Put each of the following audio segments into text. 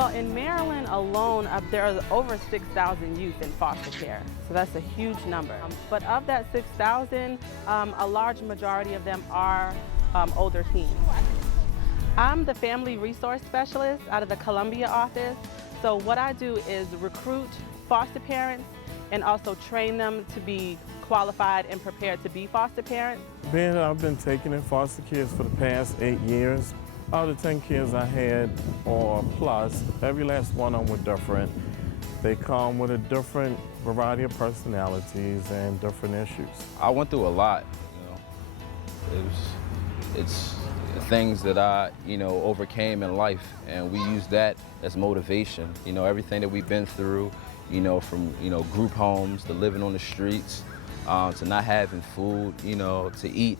Well, in Maryland alone, there are over 6,000 youth in foster care, so that's a huge number. But of that 6,000, a large majority of them are older teens. I'm the Family Resource Specialist out of the Columbia office, so what I do is recruit foster parents and also train them to be qualified and prepared to be foster parents. I've been taking in foster kids for the past 8 years. Out of the 10 kids I had or plus, every last one of them were different. They come with a different variety of personalities and different issues. I went through a lot, It's things that I, overcame in life, and we use that as motivation. Everything that we've been through, from, group homes to living on the streets, to not having food, to eat,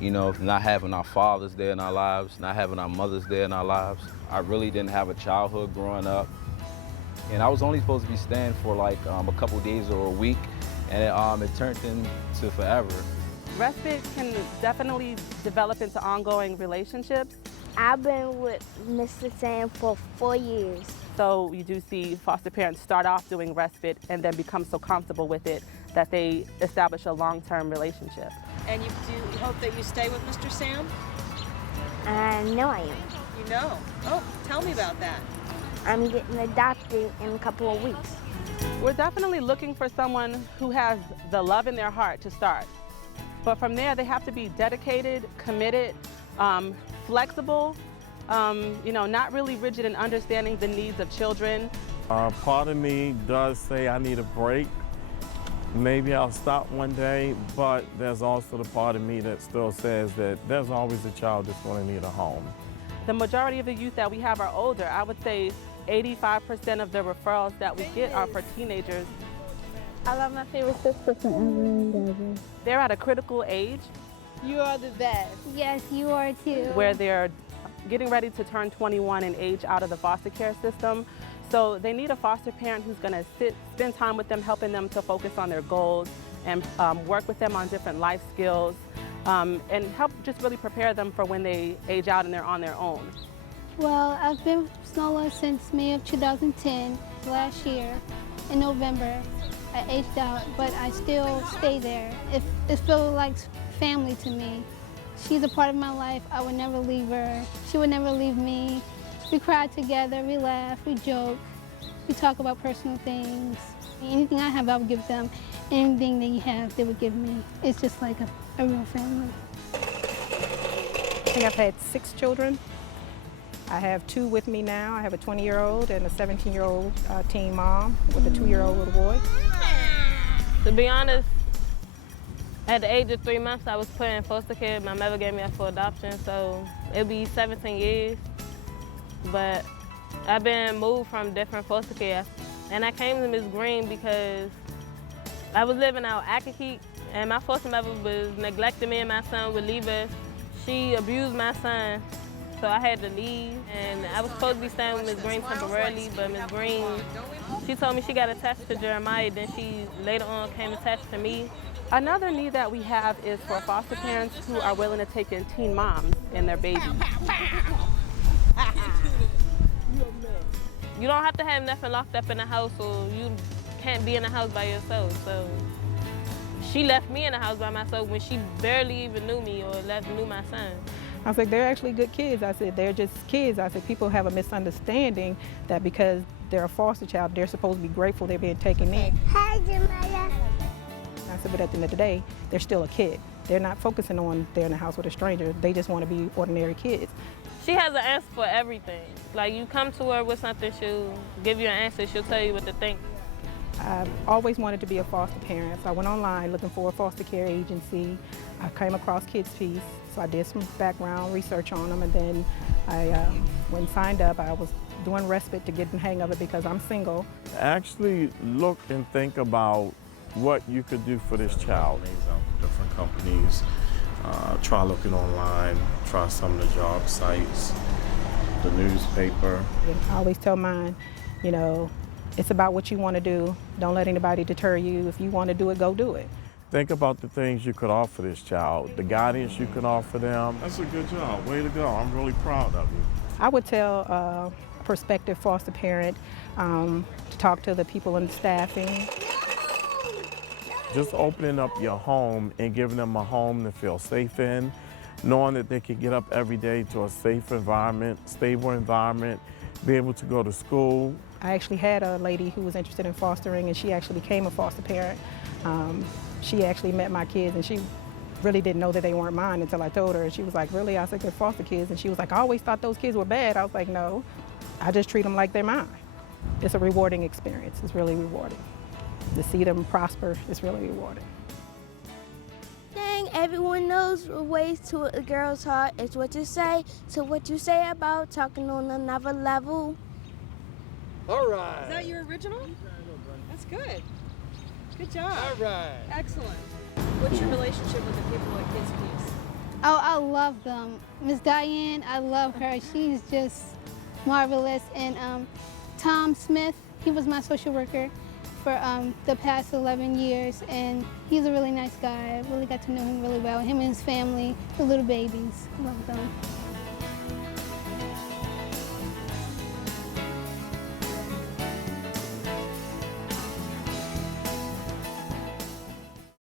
not having our fathers there in our lives, not having our mothers there in our lives. I really didn't have a childhood growing up. And I was only supposed to be staying for like a couple days or a week, and it turned into forever. Respite can definitely develop into ongoing relationships. I've been with Mr. Sam for 4 years. So you do see foster parents start off doing respite and then become so comfortable with it that they establish a long-term relationship. And you hope that you stay with Mr. Sam? I know I am. You know? Oh, tell me about that. I'm getting adopted in a couple of weeks. We're definitely looking for someone who has the love in their heart to start. But from there, they have to be dedicated, committed, flexible, not really rigid in understanding the needs of children. Part of me does say I need a break. Maybe I'll stop one day, but there's also the part of me that still says that there's always a child that's going to need a home. The majority of the youth that we have are older. I would say 85% of the referrals that we get are for teenagers. I love my favorite sister forever and ever. They're at a critical age. You are the best. Yes, you are too. Where they're getting ready to turn 21 and age out of the foster care system. So they need a foster parent who's going to spend time with them, helping them to focus on their goals and work with them on different life skills and help just really prepare them for when they age out and they're on their own. Well, I've been with SNOLA since May of 2010. Last year, in November, I aged out, but I still stay there. It feels like family to me. She's a part of my life. I would never leave her. She would never leave me. We cry together, we laugh, we joke, we talk about personal things. Anything I have, I would give them. Anything they have, they would give me. It's just like a real family. I think I've had 6 children. I have 2 with me now. I have a 20-year-old and a 17-year-old teen mom with a 2-year-old little boy. To be honest, at the age of 3 months, I was put in foster care. My mother gave me up for adoption, so it'll be 17 years. But I've been moved from different foster care. And I came to Ms. Green because I was living out Accokeek, and my foster mother was neglecting me and my son would leave us. She abused my son, so I had to leave. And I was supposed to be staying with Ms. Green temporarily, but Ms. Green, she told me she got attached to Jeremiah, then she later on came attached to me. Another need that we have is for foster parents who are willing to take in teen moms and their babies. You don't have to have nothing locked up in the house, or you can't be in the house by yourself. So she left me in the house by myself when she barely even knew me or knew my son. I was like, they're actually good kids. I said, they're just kids. I said, people have a misunderstanding that because they're a foster child, they're supposed to be grateful they're being taken in. Hi, Jeremiah. I said, but at the end of the day, they're still a kid. They're not focusing on they're in the house with a stranger. They just want to be ordinary kids. She has an answer for everything. Like, you come to her with something, she'll give you an answer, she'll tell you what to think. I've always wanted to be a foster parent, so I went online looking for a foster care agency. I came across KidsPeace, so I did some background research on them, and then I went and signed up. I was doing respite to get the hang of it because I'm single. Actually look and think about what you could do for this child. Different companies, try looking online, try some of the job sites, the newspaper. I always tell mine, it's about what you want to do. Don't let anybody deter you. If you want to do it, go do it. Think about the things you could offer this child, the guidance you could offer them. That's a good job. Way to go. I'm really proud of you. I would tell a prospective foster parent, to talk to the people in the staffing. Just opening up your home and giving them a home to feel safe in, knowing that they can get up every day to a safe environment, stable environment, be able to go to school. I actually had a lady who was interested in fostering, and she actually became a foster parent. She actually met my kids, and she really didn't know that they weren't mine until I told her. And she was like, really? I said, they're foster kids. And she was like, I always thought those kids were bad. I was like, no, I just treat them like they're mine. It's a rewarding experience. It's really rewarding. To see them prosper is really rewarding. Dang, everyone knows ways to a girl's heart is what you say. So what you say about talking on another level. All right. Is that your original? That's good. Good job. All right. Excellent. What's your relationship with the people at KidsPeace? Oh, I love them. Miss Diane, I love her. She's just marvelous. And Tom Smith, he was my social worker for the past 11 years, and he's a really nice guy. I really got to know him really well. Him and his family, the little babies, love them.